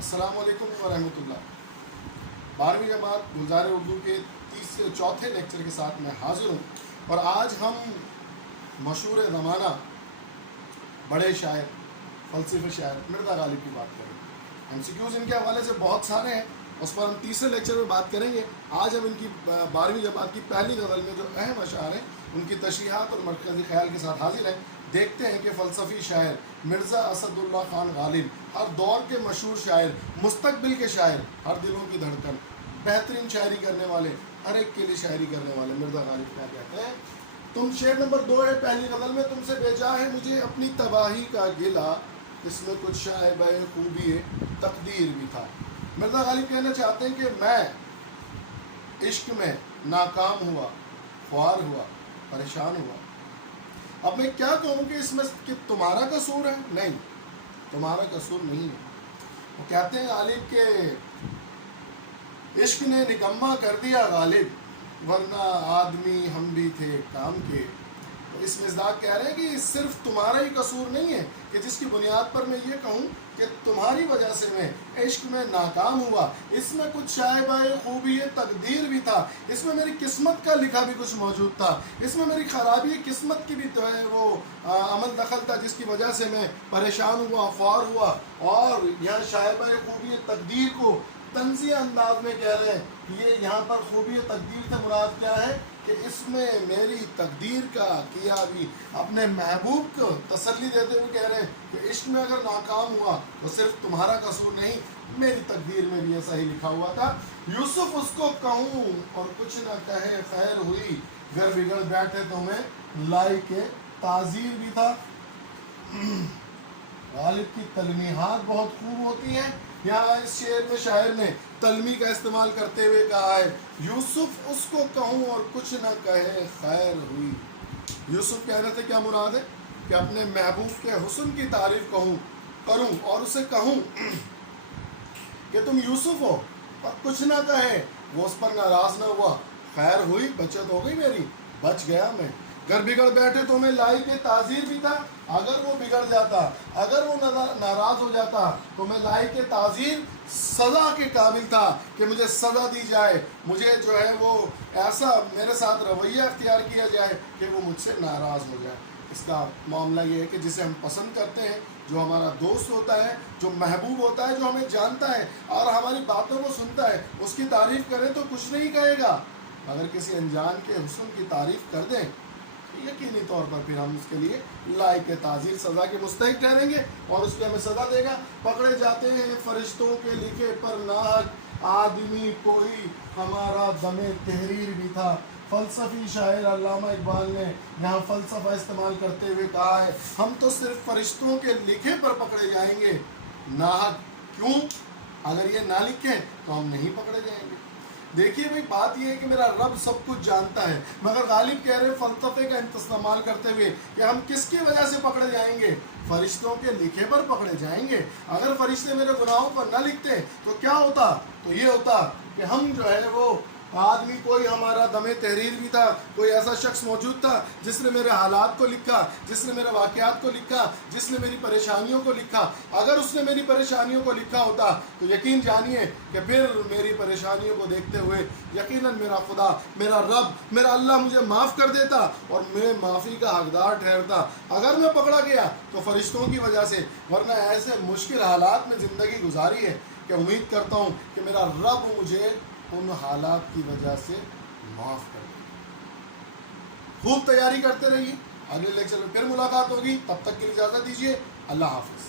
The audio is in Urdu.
السلام علیکم ورحمۃ اللہ۔ 12ویں جماعت گلزار اردو کے چوتھے لیکچر کے ساتھ میں حاضر ہوں، اور آج ہم مشہور زمانہ بڑے شاعر فلسفی شاعر مرزا غالب کی بات کریں گے۔ MCQs ان کے حوالے سے بہت سارے ہیں، اس پر ہم تیسرے لیکچر میں بات کریں گے۔ آج ہم ان کی 12ویں جماعت کی پہلی غزل میں جو اہم اشعار ہیں ان کی تشریحات اور مرکزی خیال کے ساتھ حاضر ہیں۔ دیکھتے ہیں کہ فلسفی شاعر مرزا اسد اللہ خان غالب، ہر دور کے مشہور شاعر، مستقبل کے شاعر، ہر دلوں کی دھڑکن، بہترین شاعری کرنے والے، ہر ایک کے لیے شاعری کرنے والے مرزا غالب کیا کہتے ہیں۔ تم شعر نمبر 2 ہے پہلی غزل میں، تم سے بھیجا ہے مجھے اپنی تباہی کا گلہ، اس میں کچھ شائبہ خوبی تقدیر بھی تھا۔ مرزا غالب کہنا چاہتے ہیں کہ میں عشق میں ناکام ہوا، خوار ہوا، پریشان ہوا۔ اب میں کیا کہوں کہ اس میں کہ تمہارا قصور ہے؟ نہیں، تمہارا قصور نہیں ہے۔ وہ کہتے ہیں غالب کہ عشق نے نکما کر دیا غالب، ورنہ آدمی ہم بھی تھے کام کے۔ تو اس مصداق کہہ رہے ہیں کہ صرف تمہارا ہی قصور نہیں ہے کہ جس کی بنیاد پر میں یہ کہوں کہ تمہاری وجہ سے میں عشق میں ناکام ہوا، اس میں کچھ شائبہ خوبی تقدیر بھی تھا، اس میں میری قسمت کا لکھا بھی کچھ موجود تھا، اس میں میری خرابی قسمت کی بھی تو ہے وہ عمل دخل تھا جس کی وجہ سے میں پریشان ہوا، خوار ہوا۔ اور یہاں شائبہ خوبی تقدیر کو طنزیہ انداز میں کہہ رہے ہیں کہ یہ یہاں پر خوبی تقدیر سے مراد کیا ہے کہ اس میں میری تقدیر کا کیا بھی اپنے محبوب کو تسلی دیتے ہوئے کہہ رہے ہیں کہ عشق میں اگر ناکام ہوا تو صرف تمہارا قصور نہیں، میری تقدیر میں بھی ایسا ہی لکھا ہوا تھا۔ یوسف اس کو کہوں اور کچھ نہ کہے خیر ہوئی، گر بگڑ بیٹھے تو میں لائی کے تعزیر بھی تھا۔ غالب کی تلمیحات بہت خوب ہوتی ہیں۔ یہاں اس شعر میں شاعر نے تلمی کا استعمال کرتے ہوئے کہا ہے یوسف اس کو کہوں اور کچھ نہ کہے خیر ہوئی۔ یوسف کہنے سے کیا مراد ہے کہ اپنے محبوب کے حسن کی تعریف کروں اور اسے کہوں کہ تم یوسف ہو، اور کچھ نہ کہے، وہ اس پر ناراض نہ ہوا، خیر ہوئی، بچت ہو گئی میری، بچ گیا میں۔ گر بگڑ بیٹھے تو میں لائی کے تعزیر بھی تھا، اگر وہ بگڑ جاتا، اگر وہ ناراض ہو جاتا تو میں لائی کے تعزیر سزا کے قابل تھا کہ مجھے سزا دی جائے، مجھے جو ہے وہ ایسا میرے ساتھ رویہ اختیار کیا جائے کہ وہ مجھ سے ناراض ہو جائے۔ اس کا معاملہ یہ ہے کہ جسے ہم پسند کرتے ہیں، جو ہمارا دوست ہوتا ہے، جو محبوب ہوتا ہے، جو ہمیں جانتا ہے اور ہماری باتوں کو سنتا ہے، اس کی تعریف کریں تو کچھ نہیں کہے گا، اگر کسی انجان کے حسن کی تعریف کر دیں یقینی طور پر پھر ہم اس کے لیے لائق تعزیر سزا کے مستحق ٹھہریں گے اور اس پہ ہمیں سزا دے گا۔ پکڑے جاتے ہیں فرشتوں کے لکھے پر ناحق، آدمی کوئی ہمارا دم تحریر بھی تھا۔ فلسفی شاعر علامہ اقبال نے یہاں فلسفہ استعمال کرتے ہوئے کہا ہے ہم تو صرف فرشتوں کے لکھے پر پکڑے جائیں گے، ناحق کیوں؟ اگر یہ نہ لکھیں تو ہم نہیں پکڑے جائیں گے۔ دیکھیے بھائی، بات یہ ہے کہ میرا رب سب کچھ جانتا ہے، مگر غالب کہہ رہے ہیں فلسفے کا استعمال کرتے ہوئے کہ ہم کس کی وجہ سے پکڑے جائیں گے؟ فرشتوں کے لکھے پر پکڑے جائیں گے۔ اگر فرشتے میرے گناہوں پر نہ لکھتے تو کیا ہوتا؟ تو یہ ہوتا کہ ہم جو ہے وہ آدمی کوئی ہمارا دم تحریر بھی تھا، کوئی ایسا شخص موجود تھا جس نے میرے حالات کو لکھا، جس نے میرے واقعات کو لکھا، جس نے میری پریشانیوں کو لکھا۔ اگر اس نے میری پریشانیوں کو لکھا ہوتا تو یقین جانیے کہ پھر میری پریشانیوں کو دیکھتے ہوئے یقیناً میرا خدا، میرا رب، میرا اللہ مجھے معاف کر دیتا اور میں معافی کا حقدار ٹھہرتا۔ اگر میں پکڑا گیا تو فرشتوں کی وجہ سے، ورنہ ایسے مشکل حالات میں زندگی گزاری ہے کہ امید کرتا ہوں کہ میرا رب مجھے ان حالات کی وجہ سے معاف کر دے۔ خوب تیاری کرتے رہیے، اگلے لیکچر میں پھر ملاقات ہوگی، تب تک کے لیے اجازت دیجیے، اللہ حافظ۔